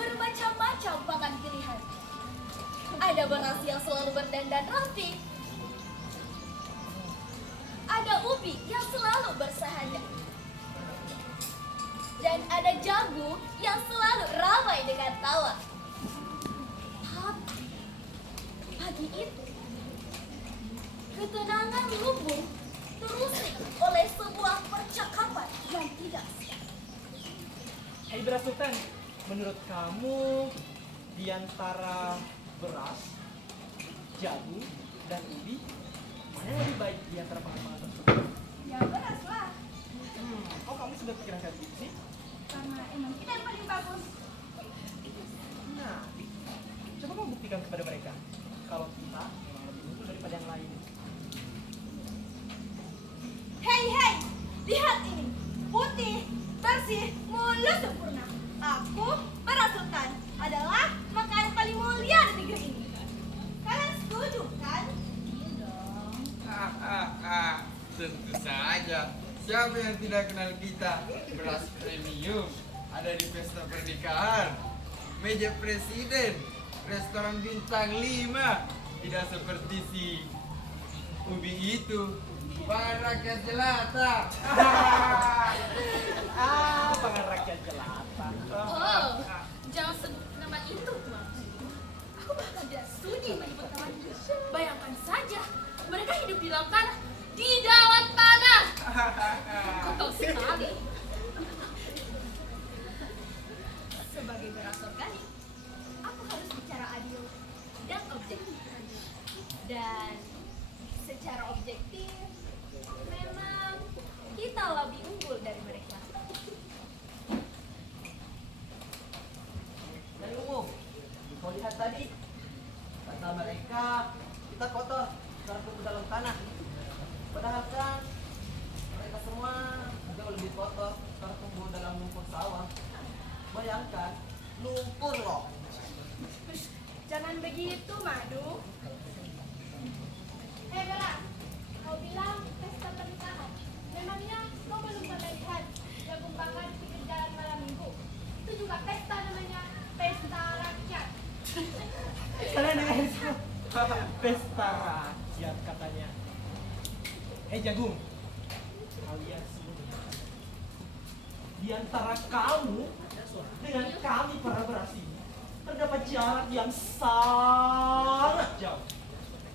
bermacam-macam pangan pilihan. Ada beras yang selalu berdandan rapi. Ada ubi yang selalu bersahada. Dan ada jagung yang selalu ramai dengan tawa. Tapi pagi itu, ketenangan lumpuh terusik oleh sebuah percakapan yang tidak siap. Hai Beras Sultan, menurut kamu di antara beras, jagung, dan ubi, mana yang lebih baik di antara pangan-pangan tersebut? Ya beras lah, Kok kamu sudah pikiran kayak gitu sih? karena emang kita yang paling bagus. Nah, coba kamu buktikan kepada mereka kalau kita memang lebih unggul daripada yang lain. Hei hei, lihat ini, putih, bersih, mulus sempurna. Aku, Beras Sultan, adalah makanan paling mulia di negeri ini. Kalian setuju kan? Iya dong. Tentu saja. Siapa yang tidak kenal kita? Beras premium ada di pesta pernikahan, meja presiden, restoran bintang 5. Tidak seperti si ubi itu. Pangan rakyat jelata. Pangan rakyat jelata. Oh, jangan sebut nama itu, Tuan. Aku bahkan tidak sudi menyebut nama itu. Bayangkan saja, mereka hidup di lautan di dalam tanah. Kotor sekali. Sebagai beras organik, aku harus bicara adil dan objektif. Dan secara objektif, memang kita lebih unggul dari mereka. Dari umum, kau lihat tadi, kata mereka kita kotor karena tumbuh dalam tanah. Padahal kan mereka semua jauh lebih kotor karena tumbuh dalam lumpur sawah. Bayangkan, lumpur loh. Jangan begitu, Madu. Hei Bella, kau bilang pesta pernikahan. Memangnya kau belum pernah lihat jagung bakar di pinggir jalan malam minggu? Itu juga pesta namanya, pesta rakyat. Kalian dengar itu? Pesta rakyat katanya. Jagung, kalian semua di antara kamu dengan kami para beras ini terdapat jarak yang sangat jauh.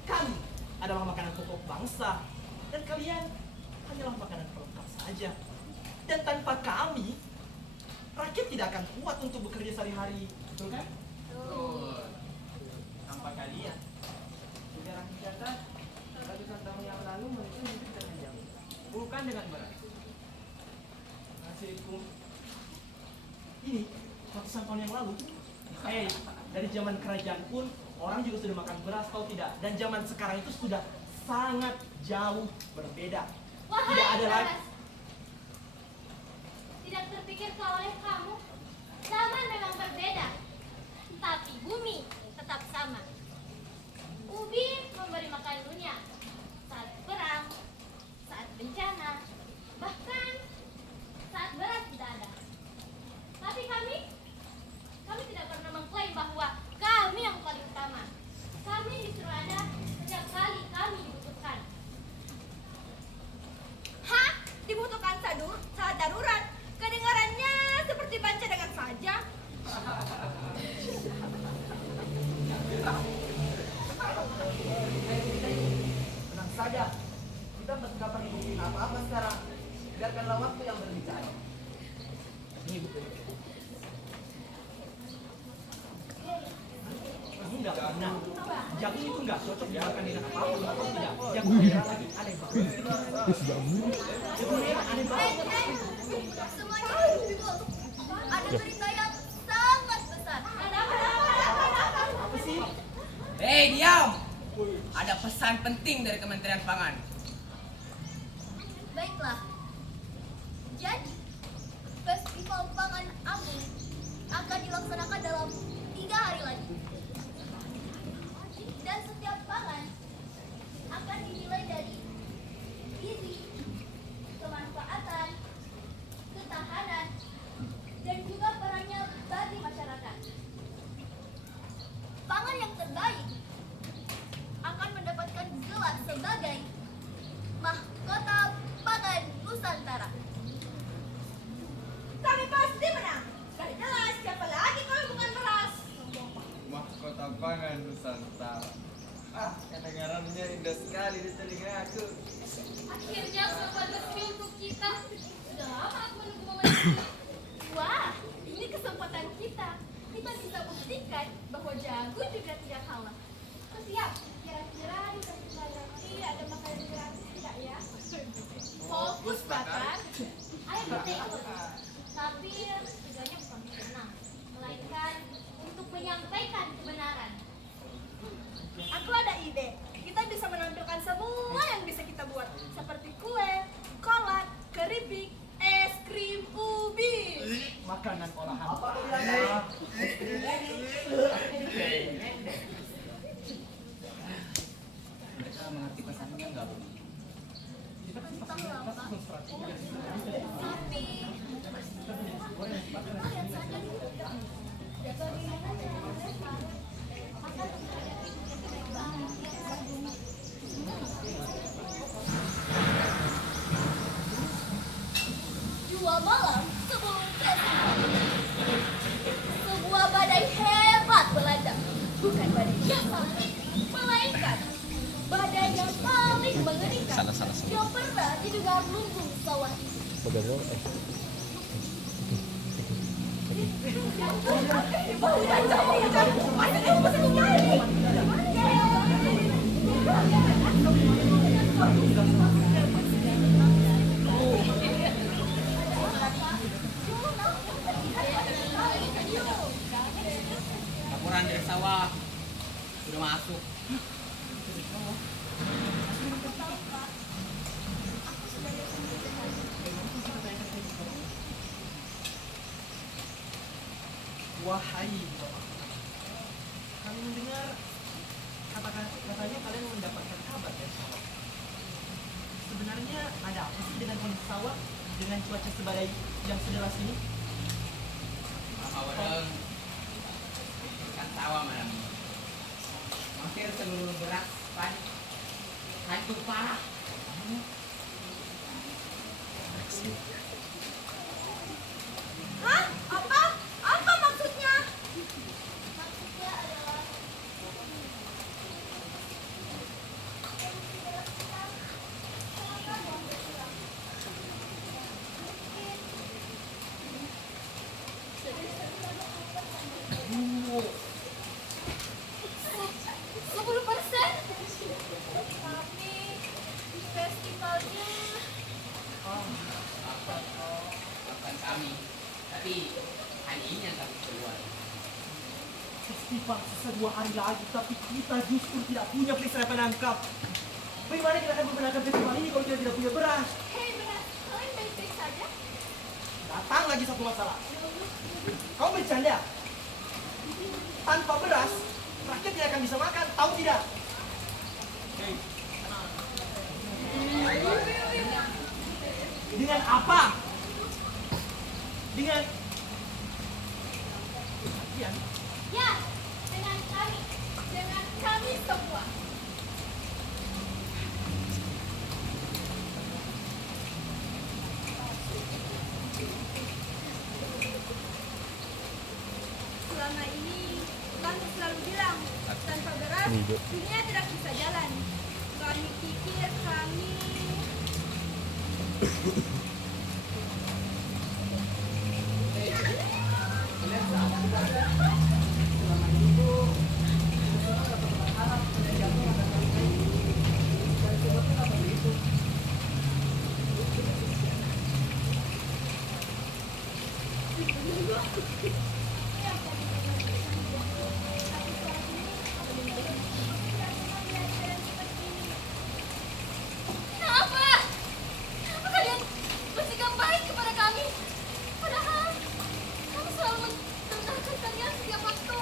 Kami adalah makanan pokok bangsa dan kalian hanyalah makanan pelengkap saja. Dan tanpa kami, rakyat tidak akan kuat untuk bekerja sehari-hari, betul kan? Tanpa kalian, sejarah mencatat ratusan tahun yang lalu mereka hidup dengan jagung, bukan dengan beras. Hasilku ini ratusan tahun yang lalu. Dari zaman kerajaan pun orang juga sudah makan beras, tahu tidak? Dan zaman sekarang itu sudah sangat jauh berbeda. Tidak ada lagi. Tidak terpikirkan oleh kamu, zaman memang berbeda, tapi bumi tetap sama. Ubi memberi makan dunia saat perang, saat bencana, bahkan saat beras tidak ada. Tapi kami tidak pernah mengklaim bahwa kami yang paling utama. Kami justru ada setiap kali kami dibutuhkan. Hah? Dibutuhkan saat darurat? Kedengarannya seperti panca dengan saja. Tenang saja, kita tidak perlu buktiin apa-apa sekarang. Biarkanlah waktu yang berbicara. Ini buku. Kamu nggak pernah. Jagung itu nggak cocok dimakan dengan apapun, atau tidak? Jagung merah lagi aneh banget. Jagung merah aneh banget. Semuanya betul. Ada cerita yang sangat besar. Ada apa? Apa sih? Hei, diam! Ada pesan penting dari Kementerian Pangan. Baiklah. Jadi, Festival Pangan Agung akan dilaksanakan dalam 3 hari lagi. Dan setiap pangan akan dinilai dari gizi, kemanfaatan, ketahanan, dan juga perannya bagi masyarakat. dengan olahan. Apa aku bilang? Mereka mengerti pesannya nggak, Bu? Kita kan pasti strategi dan Tapi lihat saja dulu. Bagaimana cara mereka akan dua malam sebelum festival, sebuah badai hebat melanda. Bukan badai biasa, melainkan badai yang paling mengerikan yang pernah didengar lumbung sawah itu. Laporan dari sawah udah masuk. Wahai Bapak, kami mendengar katanya kalian mendapatkan kabar dari sawah. Sebenarnya ada apa sih dengan kondisi sawah dengan cuaca sebadai yang sederas ini? Mama Wedeng, ikan sawah malam ini. Hampir seluruh beras padi hancur parah. Hah? Apa? Apa maksudnya? Maksudnya adalah tapi festivalnya Bukan kami, tapi hanya ini yang kami keluar. Festival sisa 2 hari lagi, tapi kita justru tidak punya peristiwa penangkap. Bagaimana kita akan memenangkan festival ini kalau kita tidak punya beras? hei benar, kalian baik-baik saja? Datang lagi satu masalah. Kau bercanda? Tanpa beras, rakyat tidak akan bisa makan, tahu tidak? Hei, dengan apa? Dengan kalian? Ya, dengan kami semua. Selama ini kami selalu bilang tanpa beras dunia tidak bisa jalan. Kami pikir kami Kenapa? Kenapa kalian bersikap baik kepada kami? Padahal kami selalu mendengarkan kalian setiap waktu.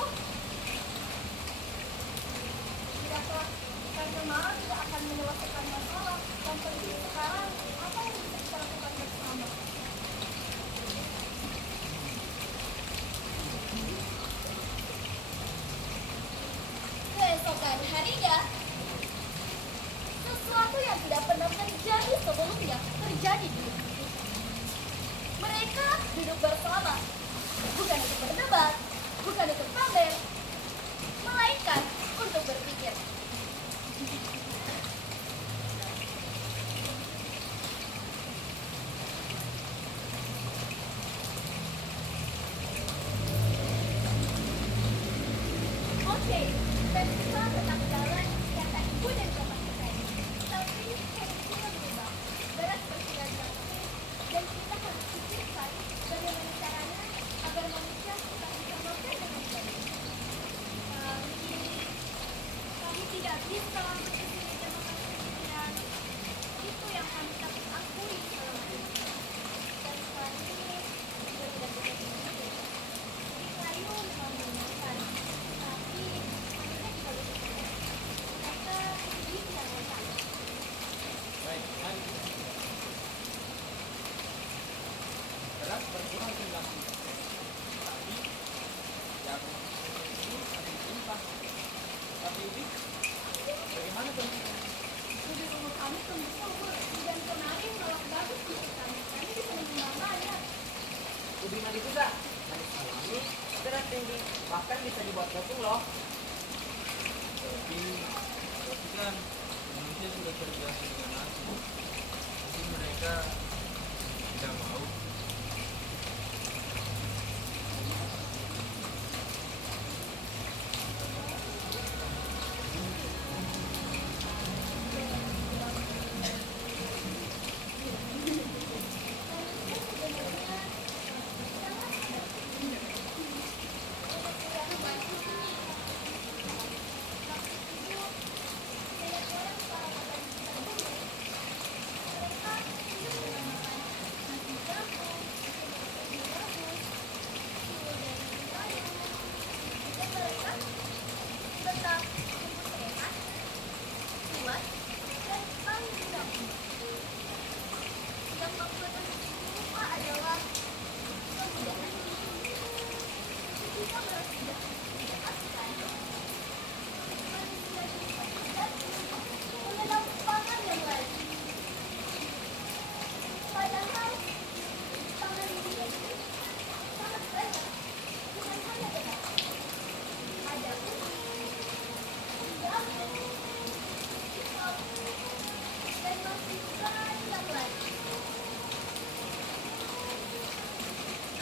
Tidakkah karena marah tidak akan menyelesaikan masalah? Yang penting sekarang apa yang bisa kita lakukan bersama? Keesokan harinya, sesuatu yang tidak pernah terjadi sebelumnya terjadi di dunia itu. Mereka duduk bersama, bukan untuk berdebat, bukan untuk pamer, melainkan untuk berpikir. Oke, festival tetap jalan kata ibu dan bapak kita. Tapi kondisinya berubah. Beras berkurang drastis dan kita harus pikirkan bagaimana caranya kurang tinggal. Tapi jagung ini masih limpah. Tapi Ubi, bagaimana kondisinya? Ubi rumah kami tumbuh subur dan kemarin malah bagus untuk kami. Kami bisa menyumbang banyak. Ubi madu juga manis alami, berat tinggi, bahkan bisa dibuat gabung loh. Tapi kan manusia sudah terbiasa dengan nasi. Mungkin mereka tidak mau.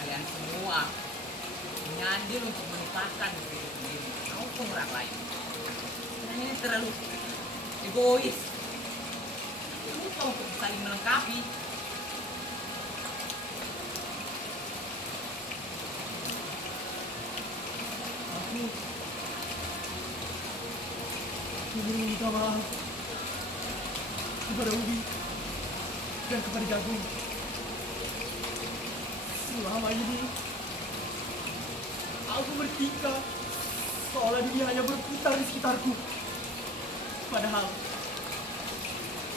Kalian semua menyandil untuk menikahkan diri sendiri maupun orang lain. Dan ini terlalu egois. Lupa untuk saling melengkapi. Aku ingin meminta maaf kepada Ubi dan kepada Jagung. Selama ini aku bertingkah seolah dunia hanya berputar di sekitarku. Padahal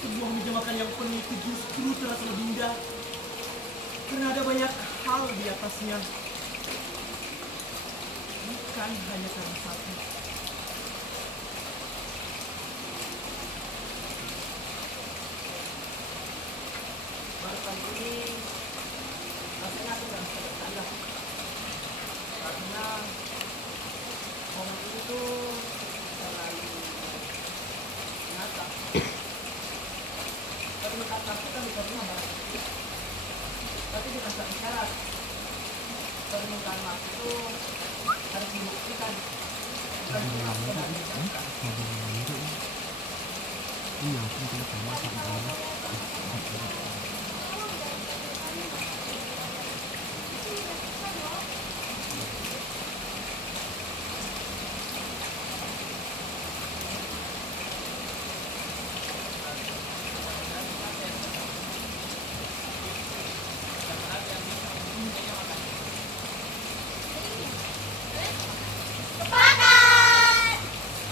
sebuah meja makan yang penuh itu justru terasa lebih indah karena ada banyak hal di atasnya. Bukan hanya karena satu. Baru kali ini rasanya aku gak bisa bercanda karena momen ini tuh terlalu nyata. Permintaan aku kan diterima barang itu, tapi dengan satu syarat. Permintaan maaf itu harus dibuktikan, bukan cuma sekedar diucapkan.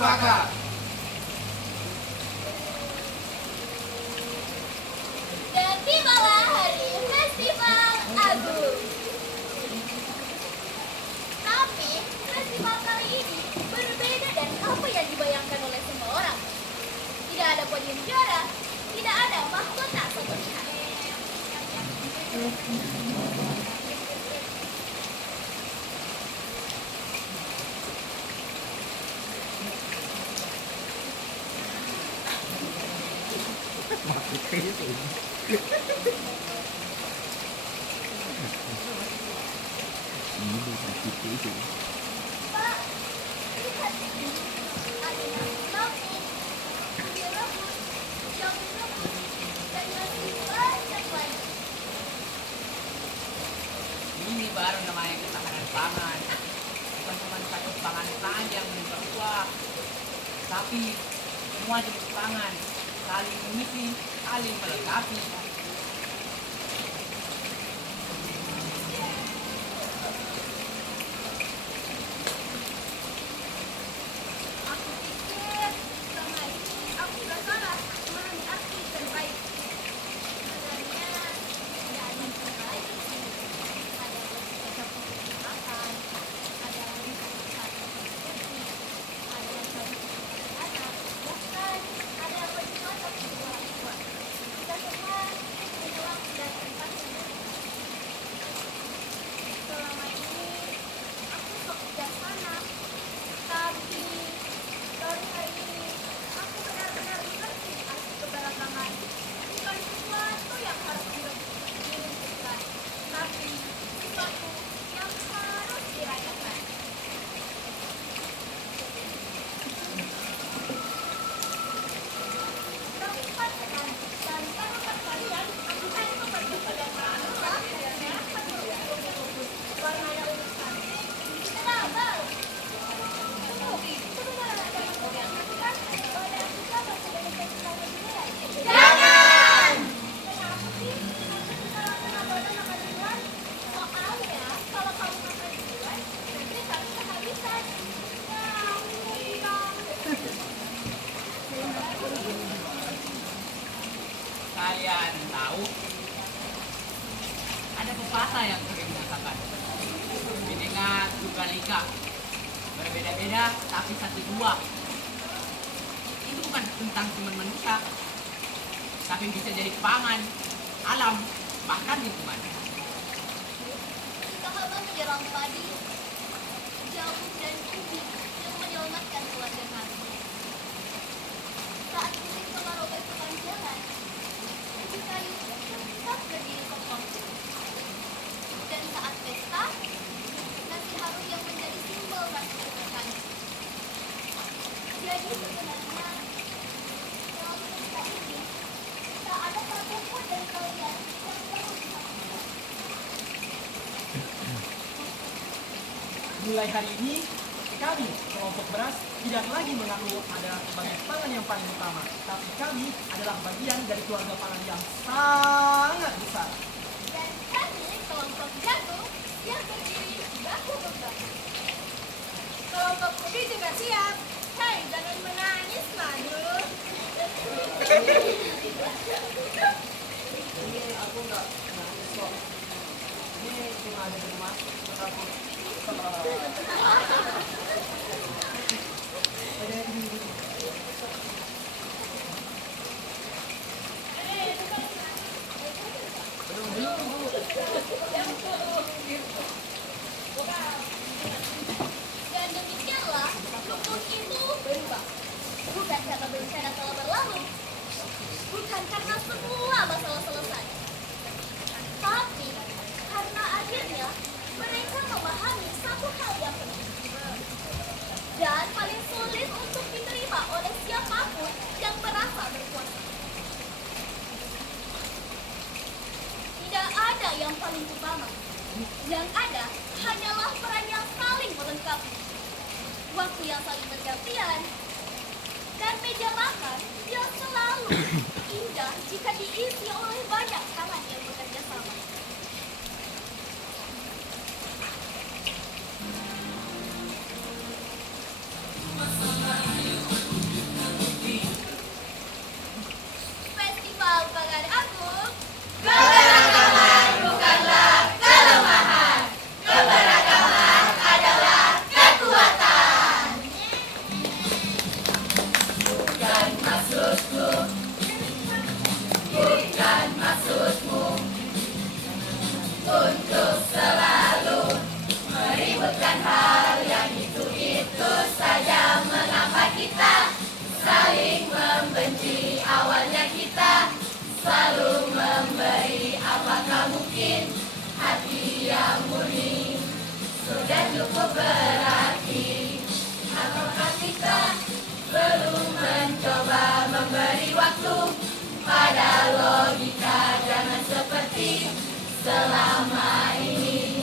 Sepakat. Dan tibalah hari festival agung. Tapi festival kali ini berbeda dari apa yang dibayangkan oleh semua orang. Tidak ada podium juara, tidak ada mahkota satu pihak. Pak, lihat ini. Ada nasi lampung, ubi rebus, jagung rebus, dan masih banyak lagi. Ini baru namanya ketahanan pangan. Bukan cuma satu pangan saja yang menimpa uang, tapi semua jenis pangan saling mengisi, saling melengkapi. Aku pikir selama ini aku sudah salah memahami arti terbaik. Sebenarnya tidak ada yang terbaik di sini. Ada kalian tahu, ada pepatah yang sering mengatakan, Bineka Tunggal Ika, berbeda-beda tapi satu dua. Itu bukan tentang cuma manusia, tapi bisa jadi pangan, alam, bahkan lingkungan. Sahabat menyerang padi, jagung dan ubi yang menyelamatkan keluarga kami. Saat musim kemarau berkepanjangan, ubi kayu tetap berdiri kokoh. Dan saat pesta, nasi harum yang menjadi simbol rasa kami. Jadi sebenarnya dalam pesta ini tak ada satupun dari kalian yang perlu disaksikan. Mulai hari ini, kami, kelompok beras, tidak lagi mengaku ada sebagai pangan yang paling utama, tapi kami adalah bagian dari keluarga pangan yang sangat besar. Dan kami kelompok jagung yang berdiri bahu membahu. Kelompok ubi juga siap. Hei, jangan menangis, Manu. Ini aku nggak nangis kok. Ini cuma ada di rumah. Terus aku ada ini. Dan demikianlah rukun itu berubah. Bukan karena bencana telah berlalu, bukan karena semua masalah selesai, tapi karena akhirnya mereka memahami satu hal yang penting dan paling sulit untuk diterima oleh siapapun yang merasa berkuasa. Tidak ada yang paling utama. Yang ada hanyalah peran yang saling melengkapi. Waktu yang saling bergantian. Dan meja makan yang selalu indah jika diisi oleh banyak tangan yang bekerja sama. Festival Pangan Agung. Keberagaman bukanlah kelemahan. Keberagaman adalah kekuatan. Bukan maksudku, bukan maksudmu untuk selalu meributkan hal yang itu saja. Mengapa kita saling membenci? Awalnya kita selalu memberi. Apakah mungkin hati yang murni sudah cukup berarti? Ataukah kita belum mencoba memberi waktu pada logika? Jangan seperti selama ini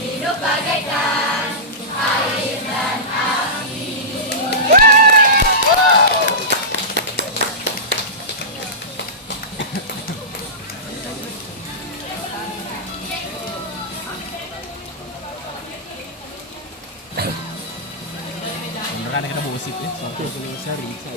hidup bagaikan air dan api. Beneran kita bawa musik ya, suatu Indonesia Risa.